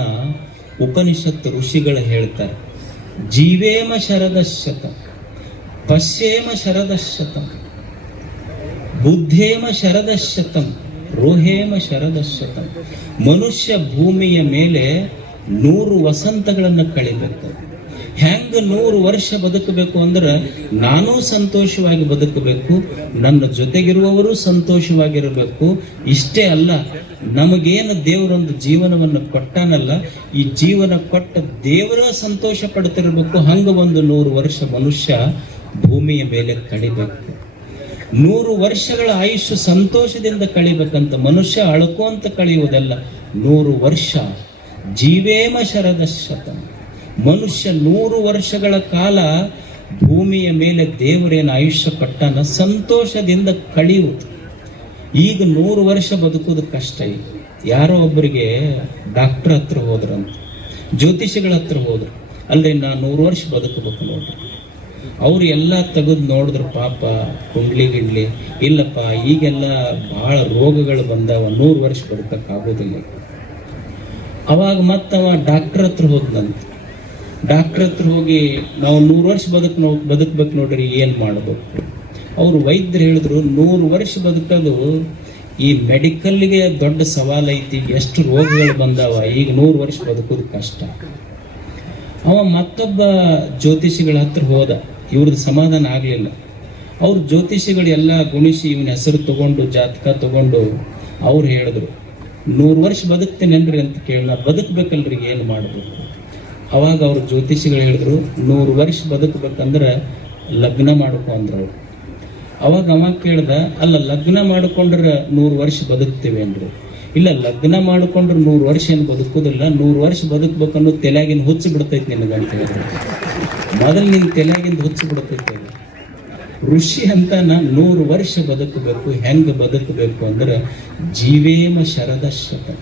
ಉಪನಿಷತ್ತು ಋಷಿಗಳು ಹೇಳ್ತಾರೆ. ಜೀವೇಮ ಶರದಶತಂ, ಪಶ್ಯೇಮ ಶರದಶತಂ, ಬುದ್ಧೇಮ ಶರದಶತಂ, ರೋಹೇಮ ಶರದಶತಂ. ಮನುಷ್ಯ ಭೂಮಿಯ ಮೇಲೆ 100 ವಸಂತಗಳನ್ನು ಕಳಿಬೇಕು. ಹೆಂಗ 100 ವರ್ಷ ಬದುಕಬೇಕು ಅಂದ್ರೆ ನಾನೂ ಸಂತೋಷವಾಗಿ ಬದುಕಬೇಕು, ನನ್ನ ಜೊತೆಗಿರುವವರು ಸಂತೋಷವಾಗಿರಬೇಕು. ಇಷ್ಟೇ ಅಲ್ಲ, ನಮಗೇನು ದೇವರೊಂದು ಜೀವನವನ್ನು ಕೊಟ್ಟಾನಲ್ಲ, ಈ ಜೀವನ ಕೊಟ್ಟ ದೇವರ ಸಂತೋಷ ಪಡ್ತಿರ್ಬೇಕು. ಹಂಗ ಒಂದು 100 ವರ್ಷ ಮನುಷ್ಯ ಭೂಮಿಯ ಮೇಲೆ ಕಳಿಬೇಕು. 100 ವರ್ಷಗಳ ಆಯುಷ್ಯ ಸಂತೋಷದಿಂದ ಕಳಿಬೇಕಂತ. ಮನುಷ್ಯ ಅಳ್ಕೋಂತ ಕಳೆಯುವುದಲ್ಲ. 100 ವರ್ಷ ಜೀವೇಮ ಶರದಶತಂ. ಮನುಷ್ಯ 100 ವರ್ಷಗಳ ಕಾಲ ಭೂಮಿಯ ಮೇಲೆ ದೇವರೇನು ಆಯುಷ್ಯ ಕೊಟ್ಟಾನ ಸಂತೋಷದಿಂದ ಕಳೆಯುವುದು. ಈಗ 100 ವರ್ಷ ಬದುಕುವುದು ಕಷ್ಟ. ಈಗ ಯಾರೋ ಒಬ್ಬರಿಗೆ ಡಾಕ್ಟರ್ ಹತ್ರ ಹೋದ್ರಂತ, ಜ್ಯೋತಿಷಿಗಳ ಹತ್ರ ಹೋದ್ರು. ಅಲ್ರಿ ನಾ 100 ವರ್ಷ ಬದುಕಬೇಕು ನೋಡ್ರಿ. ಅವ್ರು ಎಲ್ಲ ತೆಗೆದು ನೋಡಿದ್ರು, ಪಾಪ ಕುಂಡ್ಲಿ ಗಿಡ್ಲಿ ಇಲ್ಲಪ್ಪ, ಈಗೆಲ್ಲ ಬಹಳ ರೋಗಗಳು ಬಂದಾವ, 100 ವರ್ಷ ಬದುಕಕ್ಕಾಗೋದಿಲ್ಲ. ಅವಾಗ ಮತ್ತವ ಡಾಕ್ಟರ್ ಹತ್ರ ಹೋದ್ನಂತ. ಡಾಕ್ಟರ್ ಹತ್ರ ಹೋಗಿ ನಾವು 100 ವರ್ಷ ಬದುಕ್ಬೇಕು ನೋಡ್ರಿ, ಏನ್ ಮಾಡಬೇಕು? ಅವರು ವೈದ್ಯರು ಹೇಳಿದ್ರು 100 ವರ್ಷ ಬದುಕೋದು ಈ ಮೆಡಿಕಲ್ಗೆ ದೊಡ್ಡ ಸವಾಲ್ ಐತಿ, ಎಷ್ಟು ರೋಗಗಳು ಬಂದಾವ, ಈಗ 100 ವರ್ಷ ಬದುಕೋದು ಕಷ್ಟ. ಅವ ಮತ್ತೊಬ್ಬ ಜ್ಯೋತಿಷಿಗಳ ಹತ್ರ ಹೋದ, ಇವ್ರದ್ದು ಸಮಾಧಾನ ಆಗ್ಲಿಲ್ಲ. ಅವ್ರ ಜ್ಯೋತಿಷಿಗಳು ಎಲ್ಲ ಗುಣಿಸಿ ಇವನ ಹೆಸರು ತಗೊಂಡು ಜಾತಕ ತಗೊಂಡು ಅವ್ರು ಹೇಳಿದ್ರು 100 ವರ್ಷ ಬದುಕ್ತೇನೆನ್ರಿ ಅಂತ ಕೇಳ, ಬದುಕ್ಬೇಕಲ್ರಿ ಏನು ಮಾಡ್ಬೇಕು? ಅವಾಗ ಅವ್ರ ಜ್ಯೋತಿಷಿಗಳು ಹೇಳಿದ್ರು 100 ವರ್ಷ ಬದುಕ್ಬೇಕಂದ್ರೆ ಲಗ್ನ ಮಾಡ್ಕೊ ಅಂದ್ರು ಅವ್ರು. ಅವಾಗ ಅವ ಕೇಳ್ದ, ಅಲ್ಲ ಲಗ್ನ ಮಾಡ್ಕೊಂಡ್ರೆ 100 ವರ್ಷ ಬದುಕ್ತೇವೆ ಅಂದ್ರು. ಇಲ್ಲ, ಲಗ್ನ ಮಾಡ್ಕೊಂಡ್ರೆ 100 ವರ್ಷ ಏನು ಬದುಕುದಿಲ್ಲ, 100 ವರ್ಷ ಬದುಕ್ಬೇಕನ್ನೋ ತಲೆಯಾಗಿನ ಹುಚ್ಚು ಬಿಡ್ತೈತಿ ನಿನಗಂತ ಹೇಳಿದ್ರು. ಮೊದಲು ನಿನ್ ತಲೆಯಾಗಿಂದ ಹುಚ್ಚು ಬಿಡ್ತೈತೆ. ಋಷಿ ಅಂತ 100 ವರ್ಷ ಬದುಕಬೇಕು. ಹೆಂಗ ಬದುಕಬೇಕು ಅಂದ್ರೆ ಜೀವೇಮ ಶರದಶತಂ.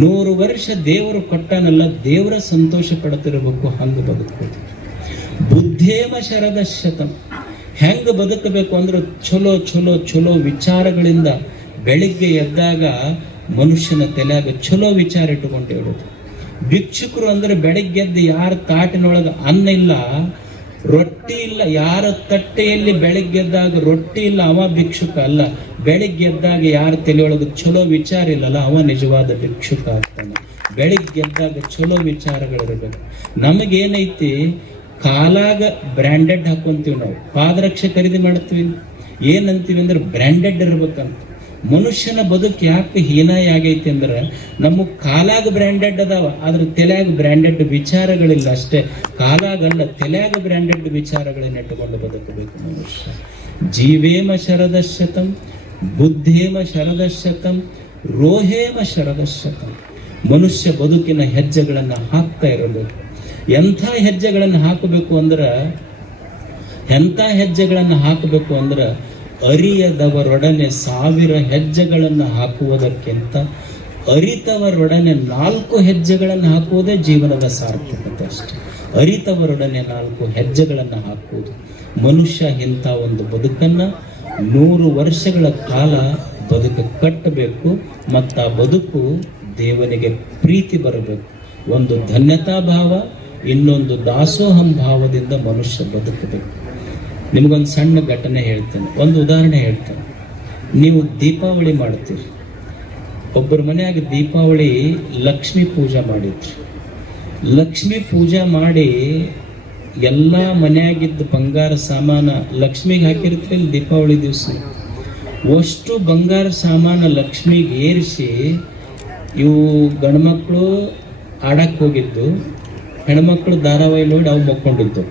100 ವರ್ಷ ದೇವರು ಕೊಟ್ಟಾನಲ್ಲ, ದೇವರ ಸಂತೋಷ ಪಡ್ತಿರ್ಬೇಕು, ಹಂಗ ಬದುಕಬೇಕು. ಬುದ್ಧೇಮ ಶರದಶತಂ. ಹೆಂಗ ಬದುಕಬೇಕು ಅಂದ್ರೆ ಚಲೋ ಚಲೋ ಚಲೋ ವಿಚಾರಗಳಿಂದ ಬೆಳಿಗ್ಗೆ ಎದ್ದಾಗ ಮನುಷ್ಯನ ತಲೆಯಾಗ ಚಲೋ ವಿಚಾರ ಇಟ್ಟುಕೊಂಡು ಹೇಳೋದು. ಭಿಕ್ಷುಕರು ಅಂದ್ರೆ ಬೆಳಗ್ಗೆದ್ದು ಯಾರ ತಾಟಿನೊಳಗೆ ಅನ್ನ ಇಲ್ಲ, ರೊಟ್ಟಿ ಇಲ್ಲ, ಯಾರ ತಟ್ಟೆಯಲ್ಲಿ ಬೆಳಗ್ಗೆದ್ದಾಗ ರೊಟ್ಟಿ ಇಲ್ಲ ಅವ ಭಿಕ್ಷುಕ ಅಲ್ಲ. ಬೆಳಗ್ಗೆದ್ದಾಗ ಯಾರ ತಲೆಯೊಳಗೆ ಚಲೋ ವಿಚಾರ ಇಲ್ಲಲ್ಲ ಅವ ನಿಜವಾದ ಭಿಕ್ಷುಕ ಆಗ್ತಾನೆ. ಬೆಳಗ್ಗೆದ್ದಾಗ ಚಲೋ ವಿಚಾರಗಳಿರ್ಬೇಕು. ನಮಗೇನೈತಿ, ಕಾಲಾಗ ಬ್ರ್ಯಾಂಡೆಡ್ ಹಾಕೊಂತೀವಿ, ನಾವು ಪಾದರಕ್ಷೆ ಖರೀದಿ ಮಾಡ್ತೀವಿ, ಏನಂತೀವಿ ಅಂದ್ರೆ ಬ್ರ್ಯಾಂಡೆಡ್ ಇರ್ಬೇಕಂತ. ಮನುಷ್ಯನ ಬದುಕು ಯಾಕೆ ಹೀನಾಯ ಆಗೈತಿ ಅಂದ್ರೆ ನಮ್ಮ ಕಾಲಾಗ ಬ್ರ್ಯಾಂಡೆಡ್ ಅದಾವ, ಆದ್ರೆ ತಲೆಯಾಗ ಬ್ರ್ಯಾಂಡೆಡ್ ವಿಚಾರಗಳಿಲ್ಲ ಅಷ್ಟೇ. ಕಾಲಾಗಲ್ಲ, ತಲೆಯಾಗ ಬ್ರ್ಯಾಂಡೆಡ್ ವಿಚಾರಗಳನ್ನ ಇಟ್ಟುಕೊಂಡು ಬದುಕಬೇಕು ಮನುಷ್ಯ. ಜೀವೇಮ ಶರದಶತಂ, ಬುದ್ಧೇಮ ಶರದಶತಂ, ರೋಹೇಮ ಶರದಶತಂ. ಮನುಷ್ಯ ಬದುಕಿನ ಹೆಜ್ಜೆಗಳನ್ನು ಹಾಕ್ತಾ ಇರಬೇಕು. ಎಂಥ ಹೆಜ್ಜೆಗಳನ್ನು ಹಾಕಬೇಕು ಅಂದ್ರೆ ಅರಿಯದವರೊಡನೆ 1000 ಹೆಜ್ಜೆಗಳನ್ನು ಹಾಕುವುದಕ್ಕಿಂತ ಅರಿತವರೊಡನೆ 4 ಹೆಜ್ಜೆಗಳನ್ನು ಹಾಕುವುದೇ ಜೀವನದ ಸಾರ್ಥಕತೆ ಅಷ್ಟೆ. ಅರಿತವರೊಡನೆ 4 ಹೆಜ್ಜೆಗಳನ್ನು ಹಾಕುವುದು. ಮನುಷ್ಯ ಇಂಥ ಒಂದು ಬದುಕನ್ನು 100 ವರ್ಷಗಳ ಕಾಲ ಬದುಕು ಕಟ್ಟಬೇಕು. ಮತ್ತು ಆ ಬದುಕು ದೇವನಿಗೆ ಪ್ರೀತಿ ಬರಬೇಕು. ಒಂದು ಧನ್ಯತಾ ಭಾವ, ಇನ್ನೊಂದು ದಾಸೋಹಂ ಭಾವದಿಂದ ಮನುಷ್ಯ ಬದುಕಬೇಕು. ನಿಮಗೊಂದು ಸಣ್ಣ ಘಟನೆ ಹೇಳ್ತೇನೆ, ಒಂದು ಉದಾಹರಣೆ ಹೇಳ್ತೇನೆ. ನೀವು ದೀಪಾವಳಿ ಮಾಡ್ತೀರಿ, ಒಬ್ಬರ ಮನೆಯಾಗ ದೀಪಾವಳಿ ಲಕ್ಷ್ಮೀ ಪೂಜೆ ಮಾಡಿದ್ರಿ. ಲಕ್ಷ್ಮೀ ಪೂಜೆ ಮಾಡಿ ಎಲ್ಲ ಮನೆಯಾಗಿದ್ದ ಬಂಗಾರ ಸಾಮಾನ ಲಕ್ಷ್ಮಿಗೆ ಹಾಕಿರ್ತೀರಿ. ದೀಪಾವಳಿ ದಿವಸ ಅಷ್ಟು ಬಂಗಾರ ಸಾಮಾನ ಲಕ್ಷ್ಮಿಗೆ ಏರಿಸಿ ಇವು ಗಂಡ್ಮಕ್ಳು ಆಡಕ್ಕೆ ಹೋಗಿದ್ದು, ಹೆಣ್ಮಕ್ಳು ಧಾರಾವಾಹಿ ನೋಡಿ ಅವು ಮಕ್ಕೊಂಡಿದ್ದು.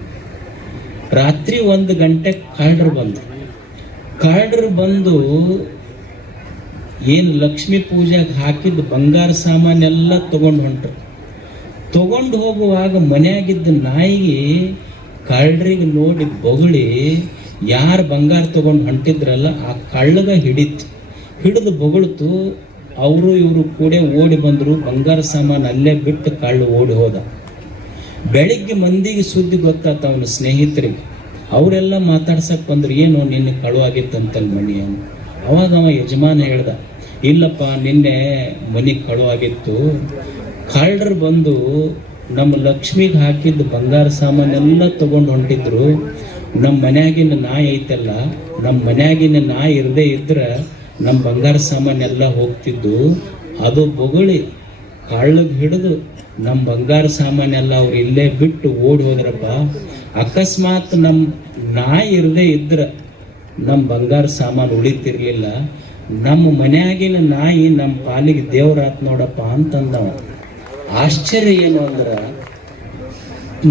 ರಾತ್ರಿ 1 ಗಂಟೆ ಕಳ್ಳರು ಬಂದು ಏನು ಲಕ್ಷ್ಮೀ ಪೂಜೆಗೆ ಹಾಕಿದ್ದು ಬಂಗಾರ ಸಾಮಾನೆಲ್ಲ ತಗೊಂಡು ಹೋಗುವಾಗ ಮನೆಯಾಗಿದ್ದ ನಾಯಿಗೆ ಕಳ್ಳರಿಗೆ ನೋಡಿ ಬೊಗಳಿ ಯಾರು ಬಂಗಾರ ತಗೊಂಡು ಹೊಂಟಿದ್ರಲ್ಲ ಆ ಕಳ್ಳಗ ಹಿಡಿದು ಬೊಗಳ್ತು. ಅವರು ಇವರು ಕೂಡ ಓಡಿ ಬಂದರು. ಬಂಗಾರ ಸಾಮಾನು ಅಲ್ಲೇ ಬಿಟ್ಟು ಕಳ್ಳ ಓಡಿ ಹೋದ. ಬೆಳಿಗ್ಗೆ ಮಂದಿಗೆ ಸುದ್ದಿ ಗೊತ್ತಾತ ಅವನ ಸ್ನೇಹಿತರಿಗೆ. ಅವರೆಲ್ಲ ಮಾತಾಡ್ಸಕ್ ಬಂದ್ರು, ಏನು ನಿನ್ನೆ ಕಳುವಾಗಿತ್ತಂತಲ್ಲಿ ಮಣಿ ಅಂತ. ಅವಾಗ ಅವ ಯಜಮಾನ ಹೇಳ್ದ, ಇಲ್ಲಪ್ಪ ನಿನ್ನೆ ಮನಿ ಕಳುವಾಗಿತ್ತು, ಕಳ್ಳರು ಬಂದು ನಮ್ಮ ಲಕ್ಷ್ಮಿಗೆ ಹಾಕಿದ್ದು ಬಂಗಾರ ಸಾಮಾನೆಲ್ಲ ತಗೊಂಡು ಹೊಂಟಿದ್ರು. ನಮ್ಮ ಮನ್ಯಾಗಿನ ನಾಯಿ ಐತಲ್ಲ, ನಮ್ಮ ಮನ್ಯಾಗಿನ ನಾಯಿ ಇರದೇ ಇದ್ರೆ ನಮ್ಮ ಬಂಗಾರ ಸಾಮಾನೆಲ್ಲ ಹೋಗ್ತಿದ್ದು. ಅದು ಬೊಗಳಿ ಕಳ್ಳಗೆ ಹಿಡಿದು ನಮ್ಮ ಬಂಗಾರ ಸಾಮಾನೆಲ್ಲ ಅವ್ರು ಇಲ್ಲೇ ಬಿಟ್ಟು ಓಡಿ ಹೋದ್ರಪ್ಪ. ಅಕಸ್ಮಾತ್ ನಮ್ಮ ನಾಯಿ ಇರದೇ ಇದ್ರೆ ನಮ್ಮ ಬಂಗಾರ ಸಾಮಾನು ಉಳಿತಿರ್ಲಿಲ್ಲ. ನಮ್ಮ ಮನ್ಯಾಗಿನ ನಾಯಿ ನಮ್ಮ ಪಾಲಿಗೆ ದೇವ್ರಾತ್ ನೋಡಪ್ಪ ಅಂತಂದವ. ಆಶ್ಚರ್ಯ ಏನು ಅಂದ್ರೆ,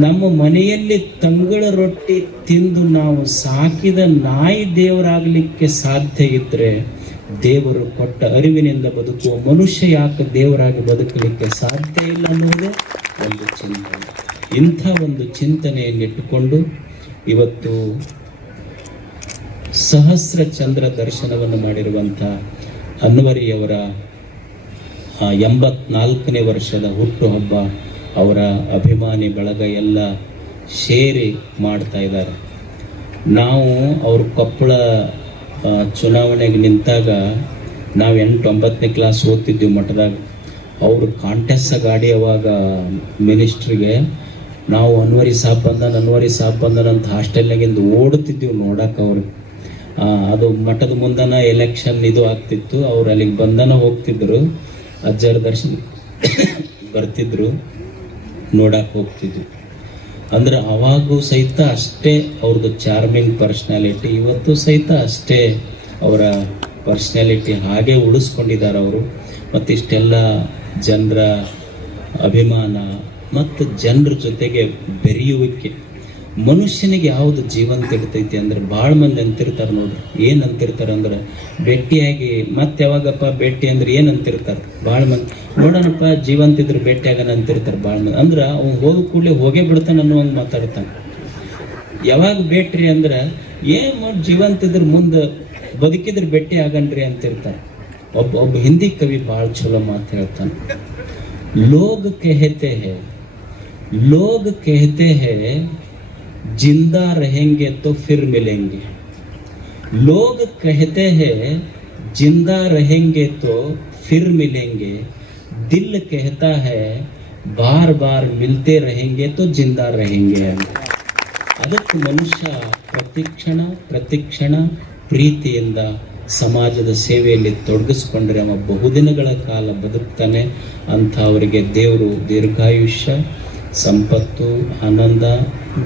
ನಮ್ಮ ಮನೆಯಲ್ಲಿ ತಂಗಳ ರೊಟ್ಟಿ ತಿಂದು ನಾವು ಸಾಕಿದ ನಾಯಿ ದೇವರಾಗಲಿಕ್ಕೆ ಸಾಧ್ಯ ಇದ್ರೆ ದೇವರು ಕೊಟ್ಟ ಅರಿವಿನಿಂದ ಬದುಕುವ ಮನುಷ್ಯ ಯಾಕೆ ದೇವರಾಗಿ ಬದುಕಲಿಕ್ಕೆ ಸಾಧ್ಯ ಇಲ್ಲ ಅನ್ನೋದೇ ಒಂದು ಚಿಂತನೆ. ಇಂಥ ಒಂದು ಚಿಂತನೆಯನ್ನಿಟ್ಟುಕೊಂಡು ಇವತ್ತು ಸಹಸ್ರ ಚಂದ್ರ ದರ್ಶನವನ್ನು ಮಾಡಿರುವಂಥ ಅನ್ವರಿಯವರ 84ನೇ ವರ್ಷದ ಹುಟ್ಟುಹಬ್ಬ ಅವರ ಅಭಿಮಾನಿ ಬಳಗ ಎಲ್ಲ ಸೇರಿ ಮಾಡ್ತಾ ಇದ್ದಾರೆ. ನಾವು ಅವ್ರ ಕೊಪ್ಪಳ ಚುನಾವಣೆಗೆ ನಿಂತಾಗ ನಾವು 8-9ನೇ ಕ್ಲಾಸ್ ಓದ್ತಿದ್ದೀವಿ ಮಠದಾಗ. ಅವರು ಕಾಂಟೆಸ್ಟ್ ಗಾಡಿ ಅವಾಗ ಮಿನಿಸ್ಟ್ರಿಗೆ ನಾವು ಅನ್ವರಿ ಸಾಬ್ ಬಂದನ ಅಂತ ಹಾಸ್ಟೆಲ್ನಾಗಿಂದ ಓಡುತ್ತಿದ್ದೀವಿ ನೋಡಕ್ಕೆ. ಅವ್ರಿಗೆ ಅದು ಮಠದ ಮುಂದನ ಎಲೆಕ್ಷನ್ ಇದು ಆಗ್ತಿತ್ತು. ಅವ್ರು ಅಲ್ಲಿಗೆ ಬಂದನ ಹೋಗ್ತಿದ್ರು, ಅಜ್ಜರ ದರ್ಶನ ಬರ್ತಿದ್ರು, ನೋಡಕ್ಕೆ ಹೋಗ್ತಿದ್ವಿ. ಅಂದ್ರೆ ಅವಾಗೂ ಸಹಿತ ಅಷ್ಟೇ ಅವ್ರದ್ದು ಚಾರ್ಮಿಂಗ್ ಪರ್ಸ್ನಾಲಿಟಿ, ಇವತ್ತು ಸಹಿತ ಅಷ್ಟೇ ಅವರ ಪರ್ಸ್ನಾಲಿಟಿ ಹಾಗೆ ಉಳಿಸ್ಕೊಂಡಿದ್ದಾರೆ ಅವರು. ಮತ್ತಿಷ್ಟೆಲ್ಲ ಜನರ ಅಭಿಮಾನ ಮತ್ತು ಜನರ ಜೊತೆಗೆ ಬೆರೆಯುವಿಕೆ. ಮನುಷ್ಯನಿಗೆ ಯಾವುದು ಜೀವಂತ ಇರ್ತೈತಿ ಅಂದ್ರೆ ಭಾಳ ಮಂದಿ ಅಂತಿರ್ತಾರೆ ನೋಡ್ರಿ. ಏನು ಅಂತಿರ್ತಾರೆ ಅಂದ್ರೆ ಭೇಟಿಯಾಗಿ ಮತ್ತೆ ಯಾವಾಗಪ್ಪ ಭೇಟಿ ಅಂದ್ರೆ ಏನು ಅಂತಿರ್ತಾರೆ ಭಾಳ ಮಂದಿ. ನೋಡೋಣಪ್ಪ ಜೀವಂತ ಇದ್ರೆ ಭೇಟಿಯಾಗನ ಅಂತಿರ್ತಾರೆ ಭಾಳ ಮಂದಿ. ಅಂದ್ರೆ ಅವ್ನು ಹೋದ ಕೂಡಲೇ ಹೋಗೇ ಬಿಡ್ತಾನೆ ಅನ್ನೋಂಗೆ ಮಾತಾಡ್ತಾನೆ. ಯಾವಾಗ ಭೇಟ್ರಿ ಅಂದ್ರೆ ಏನು ಜೀವಂತ ಇದ್ರೆ ಮುಂದೆ ಬದುಕಿದ್ರೆ ಭೇಟಿ ಆಗನ್ರಿ ಅಂತಿರ್ತಾರೆ. ಒಬ್ಬ ಹಿಂದಿ ಕವಿ ಭಾಳ ಚಲೋ ಮಾತು ಹೇಳ್ತಾನೆ. लोग कहते हैं जिंदा रहेंगे तो फिर मिलेंगे. लोग कहते हैं जिंदा रहेंगे तो फिर मिलेंगे, दिल कहता है बार बार मिलते रहेंगे तो जिंदा रहेंगे ಅಂತ. ಅದಕ್ಕೆ ಮನುಷ್ಯ ಪ್ರತಿಕ್ಷಣ ಪ್ರೀತಿಯಿಂದ ಸಮಾಜದ ಸೇವೆಯಲ್ಲಿ ತೊಡಗಿಸ್ಕೊಂಡ್ರೆ ಅವ ಬಹುದಿನಗಳ ಕಾಲ ಬದುಕ್ತಾನೆ ಅಂತ. ಅವರಿಗೆ ದೇವರು ದೀರ್ಘಾಯುಷ್ಯ, ಸಂಪತ್ತು, ಆನಂದ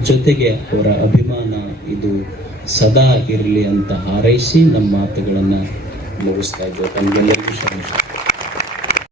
ಜೊತೆಗೆ ಅವರ ಅಭಿಮಾನ ಇದು ಸದಾ ಇರಲಿ ಅಂತ ಹಾರೈಸಿ ನಮ್ಮ ಮಾತುಗಳನ್ನು ಮುಗಿಸ್ತಾ ಇದ್ದೇವೆ. ತಮಗೆಲ್ಲರಿಗೂ ಶರಣ.